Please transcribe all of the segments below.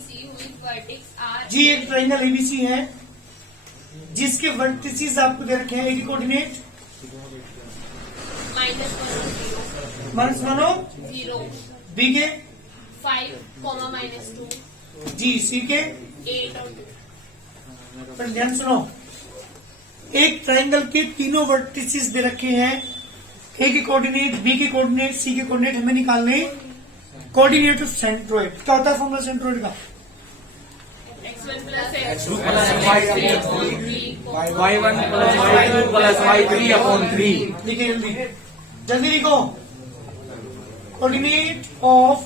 ABC whose vertex are जी एक triangle ABC है जिसके वर्टिसेस आपको दे रखे हैं। ए की कोऑर्डिनेट -1 -1 और 0 बी के 5, -2 जी सी के 8 और 2। पर ध्यान सुनो, एक ट्राइंगल के तीनों वर्टिसेस दे रखे हैं। ए की कोऑर्डिनेट, बी की कोऑर्डिनेट, सी की कोऑर्डिनेट हमें निकालने। कोऑर्डिनेट ऑफ सेंट्रोइड क्या होता है फॉर्मूला सेंट्रोइड का? x1 plus x2 x2 plus y3 y1 plus y2 plus y3 upon 3। लिखिए जल्दी जल्दी लिखो। Coordinate of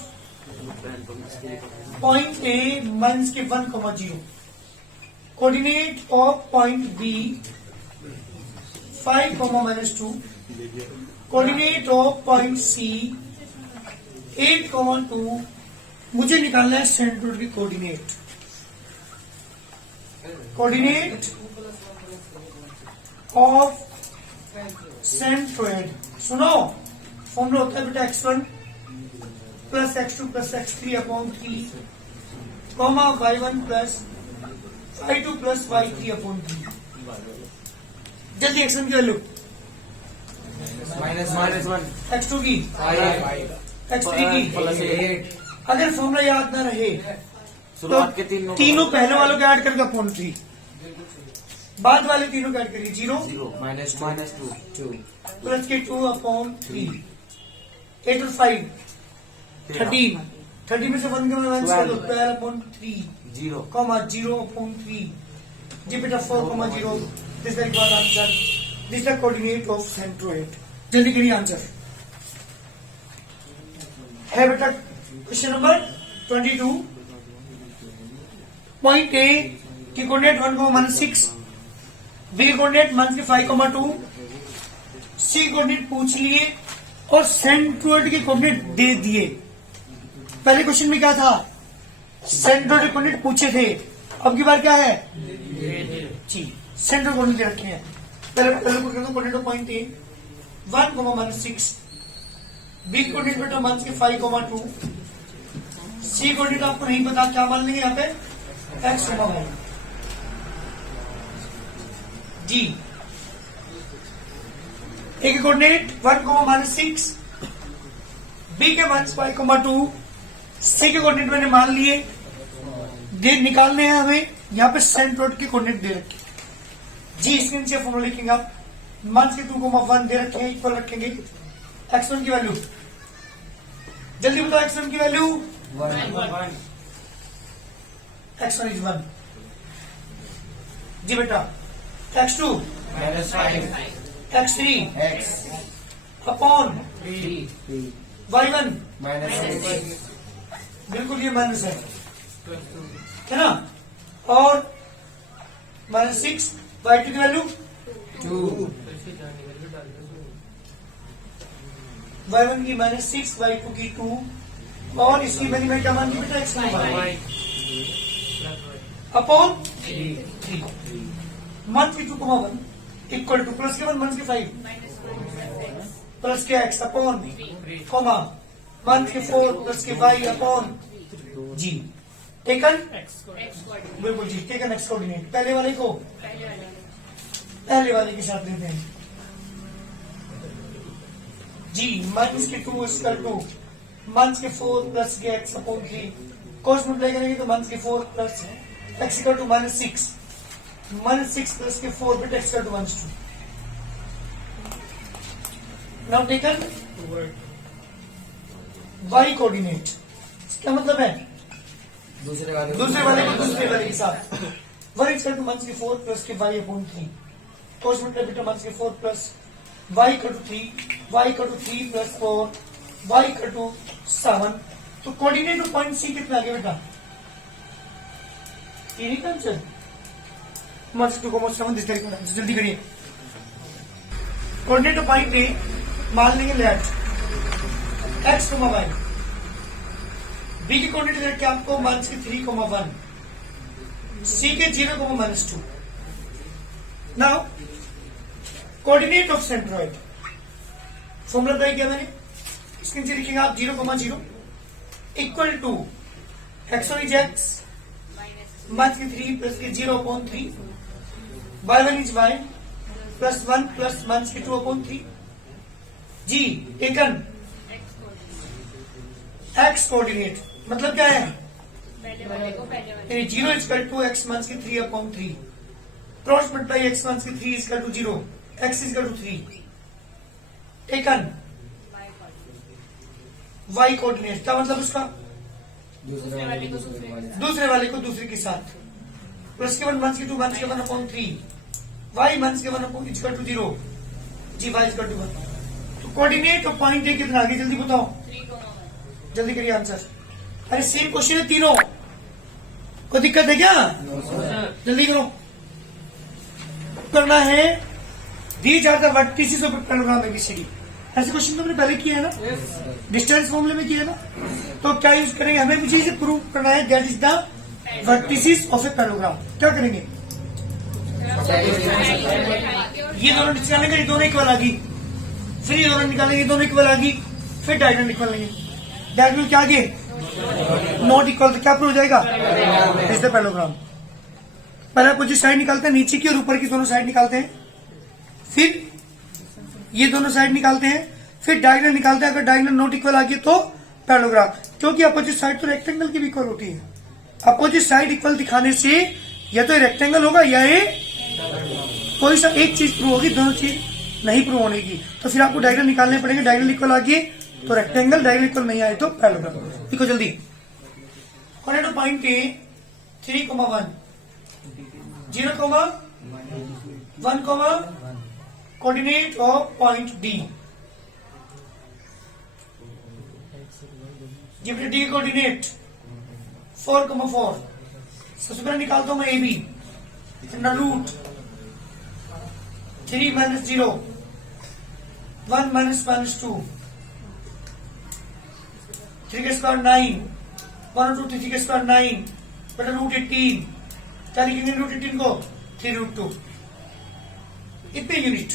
point A -1,0, coordinate of point B 5, -2, coordinate of point C 8, 2। मुझे निकालना है सेंट्रोइड की कोऑर्डिनेट। कोऑर्डिनेट ऑफ सेंट्रोइड, सुनो फॉर्मूला होता है बेटा x1 plus x2 plus x3 upon 3 comma y1 plus y2 plus y3 upon 3। जल्दी x1 की वैल्यू, -1 x2 की, 5 x3 की। प्लस 8। अगर फॉर्मूला याद ना रहे शुरुआत के तो तीनों पहले वालों को ऐड करके अपॉन 3, बाद वाले तीनों को ऐड करिए। 0 -2 प्लस के 2 अपॉन 3 8 और 5 13 30 में से 1 के माइनस कर दो 12 अपॉन 3 0 कॉमा 0 अपॉन 3 जी बेटा 4, 0। This is the answer, this is the coordinate of centroid. जल्दी करिए आंसर है बेटा क्वेश्चन नंबर 22। पॉइंट ए की कोऑर्डिनेट 1,6, बी कोऑर्डिनेट -5, 2, सी कोऑर्डिनेट पूछ लिए और सेंट्रोइड की कोऑर्डिनेट दे दिए। पहले क्वेश्चन में क्या था? सेंट्रोइड की कोऑर्डिनेट पूछे थे, अब की बार क्या है जी सेंट्रोइड कोऑर्डिनेट दे रखे हैं। पहले coordinate of point A 1, -6, B coordinate बेटा -5, 2, सी कोऑर्डिनेट आपको नहीं पता, क्या मान लेंगे यहाँ पे x, y जी। ए के कोऑर्डिनेट 1, -6, बी के -5, 2, सी के कोऑर्डिनेट मैंने मान लिए, दे निकालने हैं हमें। यहाँ पे सेंट्रोइड की कोऑर्डिनेट दे रखी जी। इसके नीचे फॉर्मूला लिखेंगे आप। -2, 1 दे रखे हैं, इक्वल रखेंगे x1 की वैल्यू। जल्दी बताओ x1 की वैल्यू। 1 x1 इज 1 जी बेटा। x2 -5 x3 x upon 3 y1 -6 बिल्कुल ये माइनस है ना, और -6 y2 की वैल्यू 2 y1 की -6 y2 की 2 और इसकी वैल्यू मैं क्या मान ली बेटा x upon 3 -2, 1 equal two plus k 1 -5 plus के x अपॉन कॉमा -4 प्लस के y अपॉन जी। टेकन बिल्कुल जी, टेकन x कोऑर्डिनेट। पहले वाले को पहले वाले के साथ लेते हैं जी। -2 इक्वल टू -4 प्लस के x अपॉन 3 कोस मल्टीप्लाई करेंगे तो -4 plus x equal to -6 plus के 4 बिट x equal to -2। Now taken y coordinate, क्या मतलब है? दूसरे वाले को दूसरे वाले के साथ 1 इक्वल टू -4 प्लस के y अपॉन 3 कोस मल्टीप्लाई बेटा -4 plus y equal to 3 y equal to 3 plus 4 y equal to 7। तो कोऑर्डिनेट ऑफ पॉइंट सी कितना आ गया बेटा? यही आंसर -2, 7 जल्दी करिए। कोऑर्डिनेट ऑफ पॉइंट ए मान लेंगे लेफ्ट x, y, बी की कोऑर्डिनेट दे रखे आपको -3, 1, सी के 0, -2। Now coordinate of centroid formula बताया क्या मैंने, इसके नीचे लिखेंगे आप 0, 0 equal to x1 is x, minus के 3 प्लस के 0/3 y1 is y plus 1 plus minus के 2/3 जी टेकन x कोऑर्डिनेट मतलब क्या है पहले वाले को पहले वाले 0 इक्वल टू x माइनस के 3/3 क्रॉस मल्टीप्लाई x माइनस के 3 equal to 0 x equal to 3 taken y coordinate क्या मतलब उसका दूसरे वाले को दूसरे वाले को दूसरे के साथ प्लस के 1 माइनस के 2 माइनस के 1/3 y माइनस के 1 इक्वल टू 0 जी y इक्वल टू 1 तो कोऑर्डिनेट और पॉइंट ए कितना आगे जल्दी बताओ 3,1 जल्दी करिए आंसर अरे सेम क्वेश्चन है तीनों कोई दिक्कत है क्या जल्दी करो करना है these are the vertices of parallelogram ABCD ऐसे क्वेश्चन तो हमने पहले किया है ना डिस्टेंस फॉर्मूले में किया है ना तो क्या यूज करेंगे हमें मुझे इसे प्रूव करना है that is the vertices of a parallelogram क्या करेंगे ये दोनों निकालेंगे ये दोनों इक्वल आ गई फिर ये दोनों निकालेंगे ये दोनों इक्वल आ गई फिर डायगोनल निकालेंगे डायगोनल क्या आगे नॉट इक्वल तो क्या प्रूव हो जाएगा इज द पैराग्राम पहले आपको जो साइड निकालते हैं नीचे की और ऊपर की दोनों साइड निकालते हैं फिर ये दोनों साइड निकालते हैं फिर डायगोनल निकालते हैं अगर डायगोनल नॉट इक्वल आ गई तो पैराग्राम क्योंकि अपोजिट साइड तो रेक्टेंगल की भी इक्वल होती है अपोजिट साइड इक्वल दिखाने से या तो रेक्टेंगल होगा या ये कोई सा एक चीज प्रूव होगी दोनों चीज नहीं प्रूव होने की तो फिर आपको डायगोनल निकालने पड़ेंगे डायगोनल इक्वल आ गई तो रेक्टेंगल डायगोनल इक्वल नहीं आए तो पैराग्राम देखो जल्दी point A 3,1 0,1 coordinate of point D give D coordinate 4,4 सबसे पहले निकालता हूं मैं A B under root 3 minus 0 1 minus -2 3 का स्क्वायर 9 1 और 2 3 का स्क्वायर 9 बटा रूट 18 क्या लिखेंगे रूट 18 को 3 रूट 2 इतने यूनिट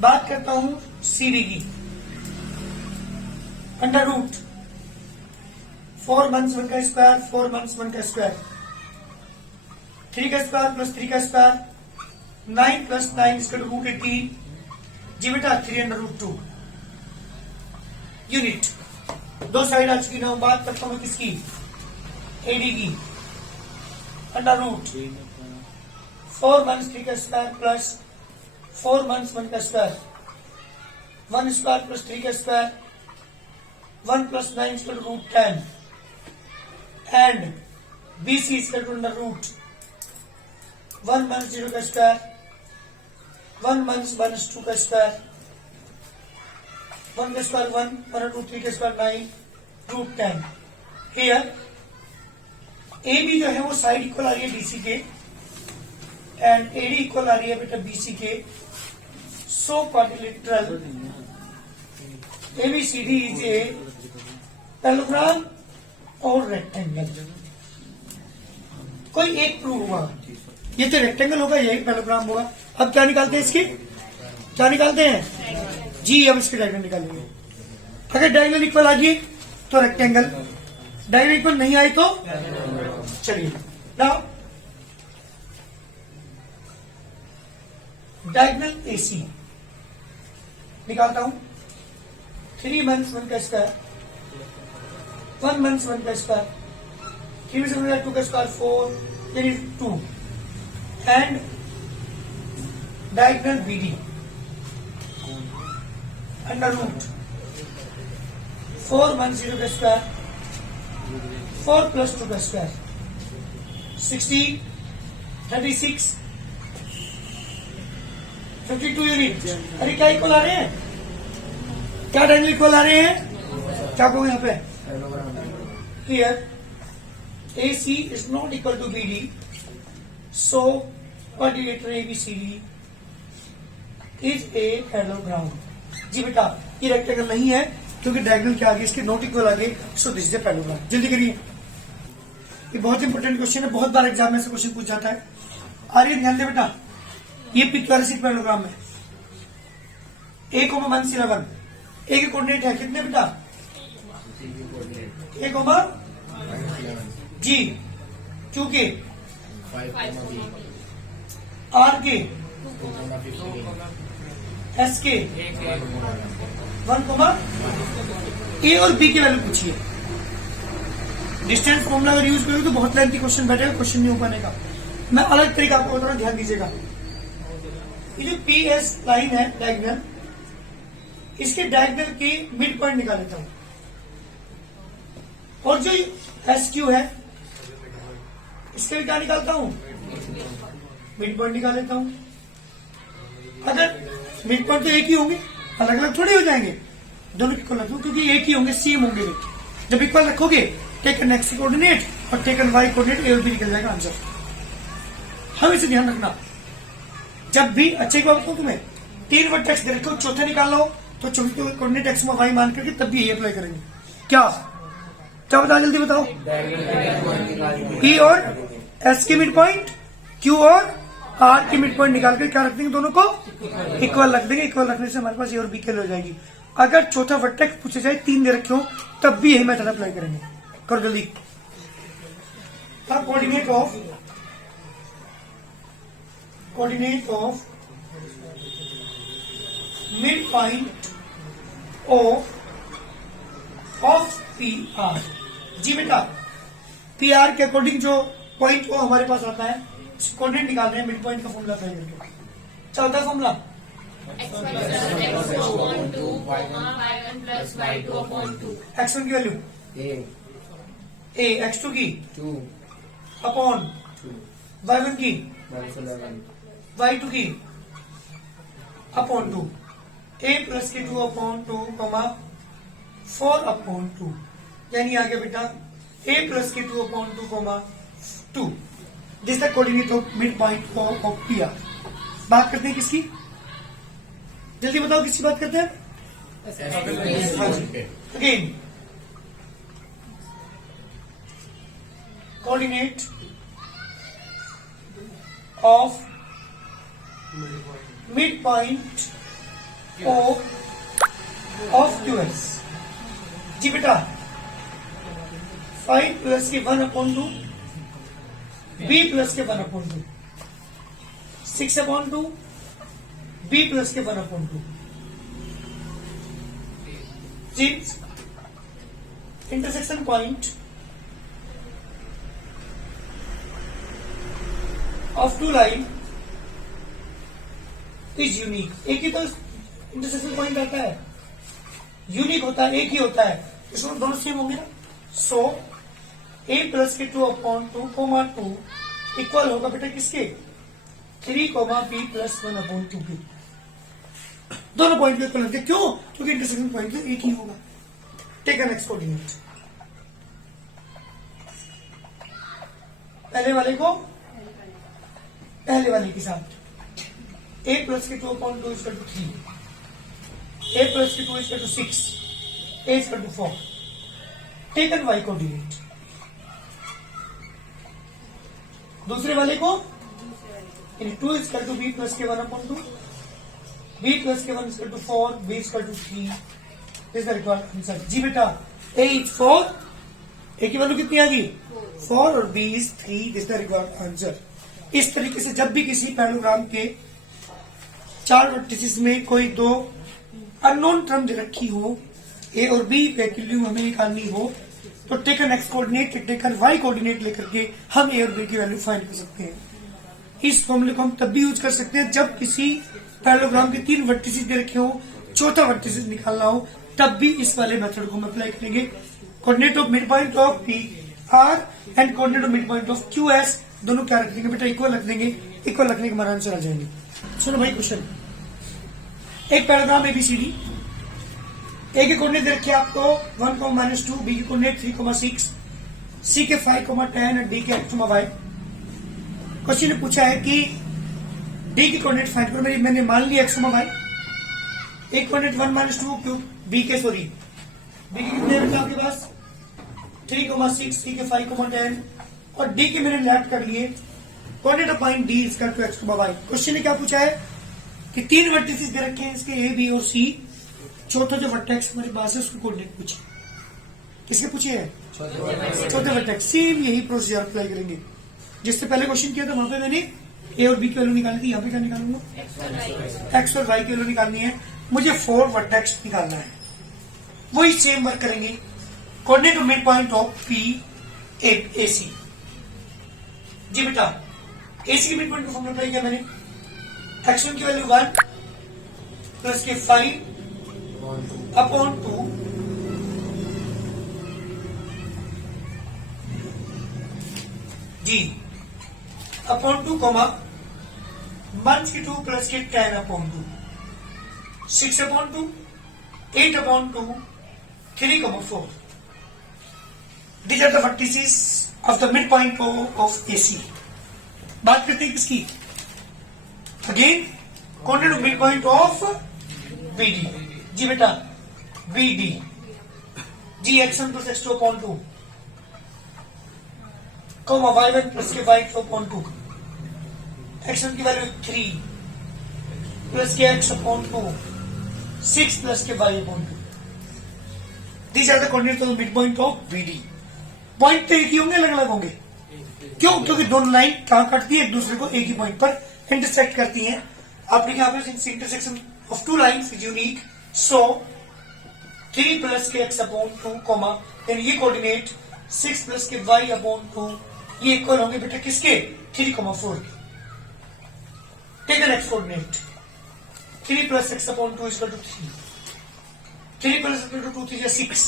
बात करता हूं सीडी की अंडर रूट 4 माइनस 1 का स्क्वायर 4 माइनस 1 का स्क्वायर 3 का स्क्वायर प्लस 3 का स्क्वायर 9 प्लस 9 इसका रूट 18 जी बेटा 3 अंडर रूट 2 यूनिट दो साइड आ चुकी ना बात करता हूं किसकी एडी की अंडर रूट 4 माइनस 3 का स्क्वायर प्लस 4 माइनस 1 का स्क्वायर 1 स्क्वायर प्लस 3 का square 1 plus 9 equal to root 10 and BC equal to under root 1 minus 0 का स्क्वायर 1 माइनस -2 का स्क्वायर 1 का स्क्वायर 1 1 और 2 3 का square 9 root 10 here A B जो है वो साइड इक्वल आ रही है डीसी के एंड एडी इक्वल आ रही है बेटा बीसी के सो क्वाड्रिलेटरल एबीसीडी इज ए पैराग्राम और रेक्टेंगल कोई एक प्रूव हुआ ये तो रेक्टेंगल होगा यही पैराग्राम होगा अब क्या निकालते हैं इसकी क्या निकालते हैं जी अब इसके डायगोनल निकालेंगे अगर डायगोनल इक्वल आ गई तो रेक्टेंगल डायगोनल इक्वल नहीं आई तो चलिए नाउ डायगोनल एसी निकालता हूं 3 माइनस 1 का स्क्वायर 1 माइनस 1 का स्क्वायर 3 से 2 का square 4 then is 2 and diagonal BD under root 4 minus 0 का स्क्वायर 4 प्लस 2 का स्क्वायर 16 36 52 यूनिट अरे क्या इक्वल आ रहे हैं क्या डायगोनल इक्वल आ रहे हैं क्या कहोगे यहाँ पे here AC is not equal to BD so quadrilateral ABCD is a parallelogram जी बेटा ये रेक्टेंगल नहीं है क्योंकि डायगोनल के आगे इसके नॉट इक्वल आगे so this is a parallelogram जल्दी करिए ये बहुत इंपॉर्टेंट क्वेश्चन है बहुत बार एग्जाम में से क्वेश्चन पूछ जाता है आर्यन ध्यान दे बेटा ये पिक्चोरिस्टिक पैरेललोग्राम है A, -11 ए के कोऑर्डिनेट है कितने बेटा A, जी क्यू के, 5 आर के, एस के 1, ए और बी की वैल्यू पूछिए। डिस्टेंस फॉर्मूला अगर यूज करोगे तो बहुत लेंथी क्वेश्चन बैठेगा, क्वेश्चन नहीं हो पाने का। मैं अलग तरीका आपको बता रहा हूं, ध्यान दीजिएगा। ये जो पी एस लाइन है डायगोनल, इसके डायगोनल की मिड पॉइंट निकाल लेता हूं, और जो एस क्यू है इसके भी क्या निकालता हूं, मिड पॉइंट निकाल लेता हूं। अगर मिड पॉइंट तो एक ही होंगे, अलग अलग थोड़ी हो जाएंगे, दोनों इक्वल रखो क्योंकि एक ही होंगे, सेम होंगे। जब इक्वल रखोगे टेकन एक्स कोऑर्डिनेट और टेकन वाई कोऑर्डिनेट, ए और बी निकल जाएगा आंसर। हम इसे ध्यान रखना, जब भी अच्छे की बात बताऊं तुम्हें, 3 वर्टेक्स दे रखे हो, चौथा निकालना हो तो चौथे कोऑर्डिनेट एक्स वाई मान करके तब भी ये अप्लाई करेंगे। क्या क्या बताओ, जल्दी बताओ। ई और एस की मिड पॉइंट, क्यू और आर की मिड पॉइंट निकाल कर क्या रख देंगे, दोनों को इक्वल रख देंगे। इक्वल रखने से हमारे पास ए और बी के लिए हो जाएगी। अगर चौथा वर्टेक्स पूछे जाए, 3 दे रखे हो, तब भी यही मेथड अप्लाई करेंगे। करो जल्दी। Coordinate of midpoint of P R. जी बेटा, पी आर के अकॉर्डिंग जो पॉइंट ओ हमारे पास आता है, कोऑर्डिनेट निकाल रहे हैं, मिड पॉइंट का फॉर्मूला अप्लाई करके। चौथा फॉर्मूला x1 की वैल्यू ए, x2 की 2 अपॉन y1 की y2 की अपॉन 2, a प्लस की 2 अपॉन 2, 4 अपॉन 2, यानी आगे बेटा a प्लस की 2 upon 2, 2। This the coordinate of midpoint of P are. बात करते हैं किसकी, जल्दी बताओ किसकी बात करते हैं। Again coordinate of midpoint of QS. जी बेटा, 5 plus k 1/2, B plus k 1/2, 6/2, B plus k 1/2। जी, intersection point of 2 line is unique. एक ही तो इंटरसेक्शन पॉइंट आता है, यूनिक होता है, एक ही होता है, इसमें दोनों सेम होंगे ना। सो ए प्लस के 2/2, 2 इक्वल होगा बेटा किसके, 3, बी प्लस 1/2 के। दोनों पॉइंट इक्वल होते हैं, क्यों, क्योंकि इंटरसेक्शन पॉइंट तो एक ही होगा। टेक एन एक्स कोऑर्डिनेट, पहले वाले के साथ a प्लस के 2/2 इज 3, a प्लस के 2 is 6, a is 4। Taken y coordinate. दूसरे वाले को 2 is b plus k 1/2, b plus k 1 is 4, b is 3। This the required answer. जी बेटा, a इज 4, a की वैल्यू कितनी आ गई, 4, और b is 3। This the required answer. इस तरीके से जब भी किसी पैराग्राम के 4 वर्टिसेस में कोई 2 अननोन टर्म दे रखी हो, ए और बी वैल्यू हमें निकालनी हो, तो taken X coordinate, taken Y coordinate लेकर के हम ए और बी की वैल्यू फाइंड कर सकते हैं। इस फॉर्मूले को हम तब भी यूज कर सकते हैं जब किसी पैराग्राम के 3 वर्टिसेस दे रखे हो, चौथा वर्टिसेस निकालना हो, तब भी इस वाले मेथड को हम अप्लाई करेंगे। Coordinate of midpoint of P are and coordinate of midpoint of Q S, दोनों क्या रख देंगे बेटा, इक्वल रख देंगे। इक्वल रखने के हमारा आंसर आ जाएंगे। सुनो भाई क्वेश्चन, एक पैराग्राम एबीसीडी, ए के कोऑर्डिनेट दे रखे आपको 1, -2, बी के कोऑर्डिनेट 3, 6, सी के 5, 10 और डी के x, y। क्वेश्चन ने पूछा है कि डी की कोऑर्डिनेट फाइंड करो। मैंने मान लिया x, y। एक कोऑर्डिनेट 1, -2 क्यों, बी के कितने बेटा आपके पास 3, 6, सी के 5, 10 और डी के मैंने लेफ्ट कर लिए। Coordinate of point D is to x, y। Question ने क्या पूछा है कि 3 वर्टिसेस दे रखे हैं इसके ए, बी और सी, चौथा जो वर्टेक्स हमारे पास है उसको कोऑर्डिनेट पूछे। किसके पूछे हैं, चौथे वर्टेक्स। सेम यही प्रोसीजर अप्लाई करेंगे। जिससे पहले क्वेश्चन किया था वहां पे मैंने ए और बी की वैल्यू निकाली थी, यहाँ पे क्या निकालूंगा? एक्स और वाई की वैल्यू निकालनी है। मुझे 4 वर्टेक्स निकालना है। वही सेम वर्क करेंगे। Coordinate midpoint of P A C. जी बेटा, एसी के मिड पॉइंट को फॉर्मूला अप्लाई किया मैंने। x1 की वैल्यू 1 प्लस के 5 अपॉन 2 जी अपॉन 2 कॉमा 1 की 2 प्लस के 10 upon 2 6 upon 2 8 upon 2 3 comma 4। These are the vertices of the midpoint of AC. बात करते हैं किसकी? Again coordinate midpoint of BD। जी बेटा, BD जी x1 plus x2 upon 2 comma y1 plus के y2 upon 2। x1 की value 3 plus के x upon 2 6 plus के y upon 2। These are the coordinates of the midpoint of BD। Point तो एक ही होंगे, अलग अलग होंगे। क्यों? क्योंकि दोनों लाइन कहां कटती है? एक दूसरे को एक ही पॉइंट पर इंटरसेक्ट करती हैं। आपने यहाँ पे intersection of two lines is unique. So 3 plus के x अपॉन 2 कॉमा देन ये कोऑर्डिनेट 6 प्लस के y अपॉन 2 ये इक्वल होंगे बेटा किसके? 3,4 के। Take the next coordinate 3 plus x upon 2 equal to 3 plus x equal to 2 3 6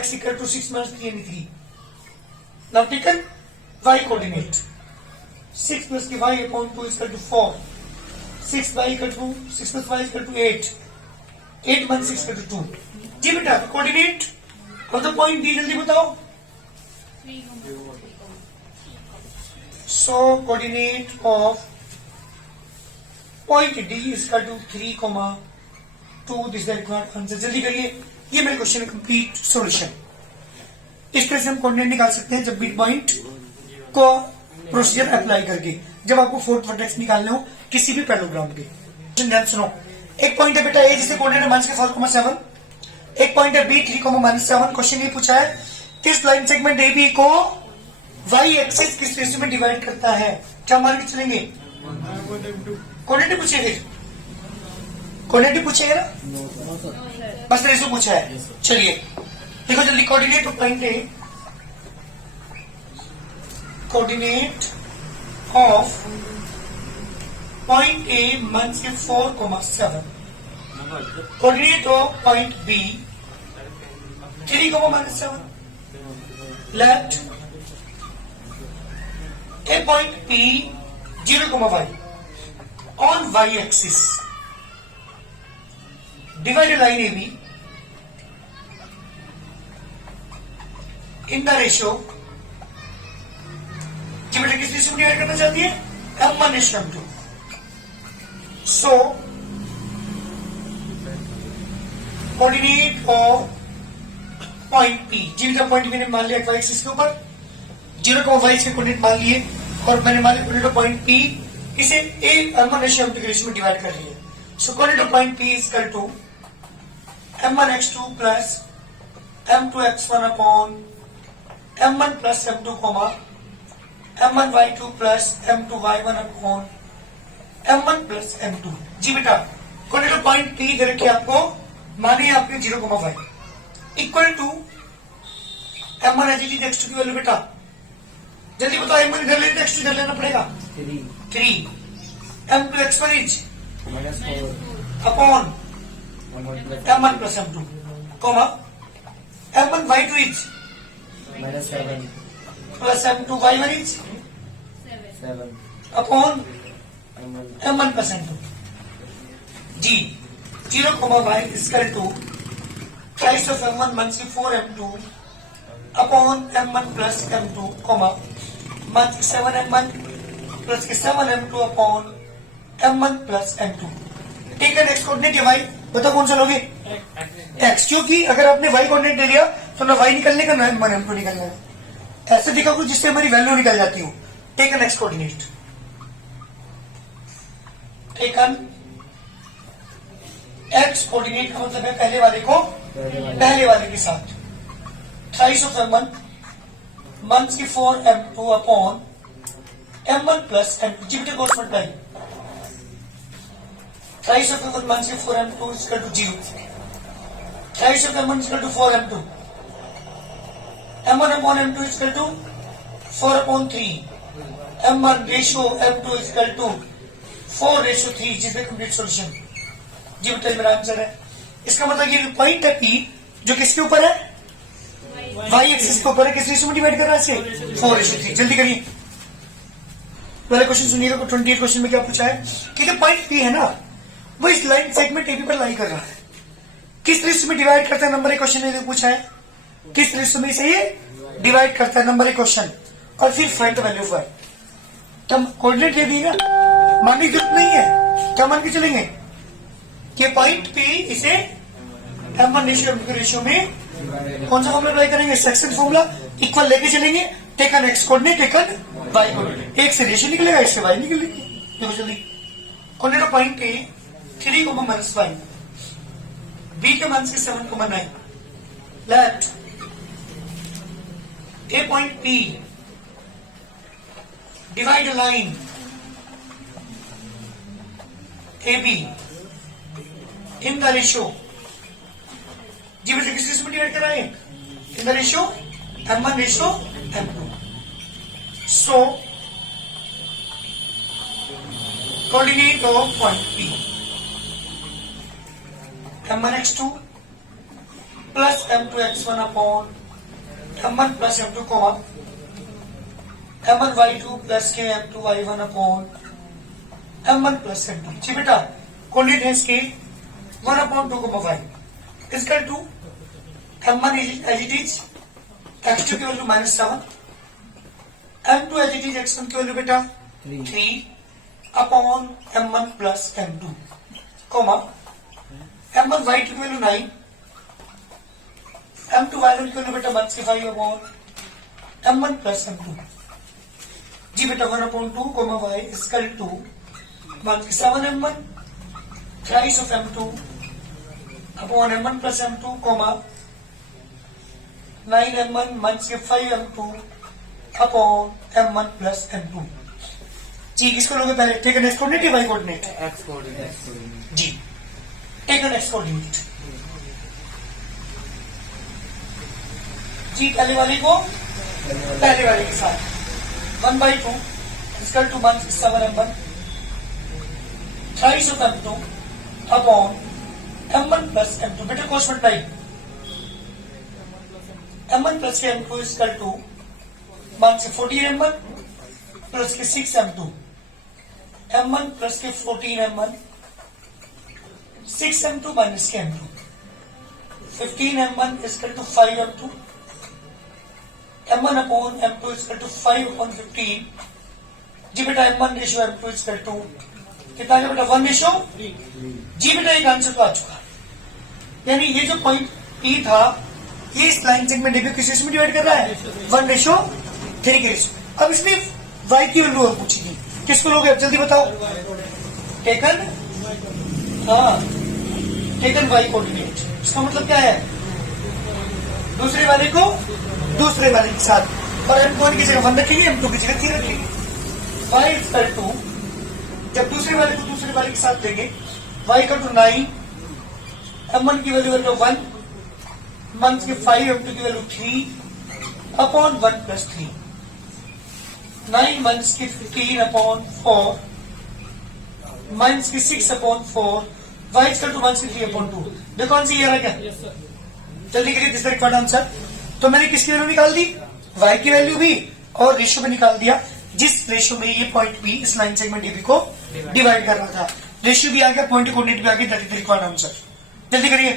x equal to 6 minus 3 यानी 3। Now taken y coordinate 6 plus y upon 2 is equal to 4, 6 plus y is equal to 8, 8 minus 6 equal to 2। जी बेटा, coordinate of the point D जल्दी बताओ। So coordinate of point D is equal to 3,2। This is the required answer। जल्दी करिए, ये मेरे question का complete solution. इस तरह से हम कोऑर्डिनेट निकाल सकते हैं जब मिड पॉइंट को प्रोसीजर अप्लाई करके, जब आपको फोर्थ वर्टेक्स निकालने हो किसी भी पैरेललोग्राम के। ध्यान सुनो, एक पॉइंट है बेटा ए जिसे कोऑर्डिनेट माइनस के 4,7, एक पॉइंट है बी 3,-7। क्वेश्चन ये पूछा है किस लाइन सेगमेंट ए बी को वाई एक्सिस किस रेशियो में डिवाइड करता है? क्या मान के चलेंगे? कोऑर्डिनेट पूछे, फिर कोऑर्डिनेट पूछेगा ना, बस रेशियो पूछा है। चलिए देखो जल्दी, coordinate of point A, coordinate of point A minus के 4,7, coordinate of point B 3,-7। Let a point P 0,y on y axis divide a line AB in the ratio। जी बेटा किस रेशियो में डिवाइड करना चाहती है? M1:M2। So coordinate of point P, जी बेटा point मैंने मान लिया y एक्सिस के ऊपर 0,y के कोऑर्डिनेट मान लिए, और मैंने मान लिया कोऑर्डिनेट ऑफ पॉइंट P इसे M1:M2 के रेशियो में डिवाइड कर लिया। So coordinate of point P is equal to M1x2 plus M2x1 upon M1 plus M2 comma M1y2 plus M2y1 upon M1 plus M2। जी बेटा, कोऑर्डिनेट ऑफ पॉइंट P इधर रखिए, आपको मानिए आपने 0,y इक्वल टू M1 है जी x2 की value बेटा जल्दी बताओ। M1 इधर लेते x2 इधर लेना पड़ेगा 3 M2x1 is upon M1 plus M2 comma M1y2 is plus M2y1 is upon M1 plus M2। जी 0,y is equal to thrice of M1 minus 4M2 upon M1 plus M2 comma minus 7M1 plus 7M2 upon M1 plus M2। Take the next coordinate है y, बताओ कौन सा लोगे? x, क्योंकि अगर आपने y coordinate ले लिया तो ना y निकलने का ना M1 M2 निकलने का। ऐसे दिखा कुछ जिससे हमारी वैल्यू निकल जाती हो। Take the next coordinate, taken x coordinate का मतलब है पहले वाले को पहले वाले के साथ। Thrice of M1 minus 4M2 upon m1 plus m2 जी बेटा cross multiply thrice of m1 मान से 4m2 is equal to 0 thrice of m1 is equal to 4m2 m1 upon m2 is equal to 4 upon 3 m1 ratio m2 is equal to 4 ratio 3 which is the complete solution जी बेटा मेरा answer है। इसका मतलब ये point है P जो किसके ऊपर है y एक्सिस के ऊपर है, किस रेशियो में डिवाइड कर रहा है इसे 4 रेशियो 3। जल्दी करिए पहले क्वेश्चन सुनिएगा। 28 क्वेश्चन में क्या पूछा है कि जो पॉइंट P है ना वो इस लाइन सेगमेंट AB पर लाई कर रहा है, किस रेशियो में डिवाइड करता है नंबर 1 क्वेश्चन में पूछा है, किस रेशियो में से ये डिवाइड करता है नंबर 1 क्वेश्चन, और फिर find the value of y। तो कोऑर्डिनेट दे दिएगा, मानने की जरूरत नहीं है, क्या मान के चलेंगे कि पॉइंट P इसे m1 रेशियो में कौन सा फॉर्मूला अप्लाई करेंगे, सेक्शन फॉर्मूला इक्वल लेके चलेंगे, taken x coordinate taken y coordinate, एक से रेशियो निकलेगा एक से y निकलेगी। देखो जल्दी coordinate of point P 3,-5 B के मान से 7,9 late A point P divide a line AB in the ratio जी बेटे किस रेशियो में डिवाइड कर रहा है in the ratio m1 ratio m2। So coordinate of point P m1 x2 plus m2 x1 upon m1 plus m2 comma m1 y2 plus k m2 y1 upon m1 plus m2 जी बेटा coordinate है इसके 1 upon 2 comma 5 is equal to m1 as it is x2 की value -7 m2 as it is x1 की value बेटा 3 upon m1 plus m2 comma m1 y2 की value 9 m2 y1 की value बेटा 1/5 अपॉन m1 प्लस m2 जी बेटा 1 upon 2 comma y is equal to 1/7 m1 thrice of m2 upon m1 plus m2 comma 9 m1 1/5 m2 upon m1 plus m2 जी किसको लोगे पहले taken x coordinate या y coordinate x coordinate जी taken x coordinate जी पहले वाले को पहले वाले के साथ 1/2 equal to 1/7 m1 thrice of m2 upon m1 plus m2 बेटा क्रॉस मल्टीप्लाई m1 प्लस के m2 इक्वल टू 1 से 14 m1 प्लस के 6 m2 m1 प्लस के 14 m1 6 m2 माइनस के m2 15 m1 equal to 5 m2 m1 upon m2 equal to 5 upon 15 जी बेटा m1 ratio m2 equal to कितना है बेटा 1 रेशियो जी बेटा एक आंसर तो आ चुका है। यानी ये जो पॉइंट P था ये इस लाइन सेगमेंट AB किस रेशियो में डिवाइड कर रहा है 1:3 के रेशियो। अब इसने y की वैल्यू और पूछी थी, किसको लोगे अब जल्दी बताओ टेकन टेकन y कोऑर्डिनेट। इसका मतलब क्या है दूसरे वाले को दूसरे वाले के साथ और m1 की जगह 1 रखेंगे m2 की जगह 3 रखेंगे y इक्वल टू जब दूसरे वाले को दूसरे वाले के साथ देंगे y इक्वल टू 9 m1 की वैल्यू 1 मंथ के 5 m2 की वैल्यू 3 अपॉन 1 प्लस 3 9 मंथ्स की 15 अपॉन 4 मंथ्स की 6 अपॉन 4 y इक्वल टू 1 से 3 अपॉन 2। देखो आंसर ये आ रहा क्या जल्दी करिए दिस रिक्वायर्ड आंसर। तो मैंने किसकी वैल्यू निकाल दी y की वैल्यू भी और रेशियो में निकाल दिया जिस रेशियो में ये पॉइंट P इस लाइन सेगमेंट AB को डिवाइड कर रहा था। रेशियो भी आ गया पॉइंट कोऑर्डिनेट भी आ गया that is the required answer. जल्दी करिए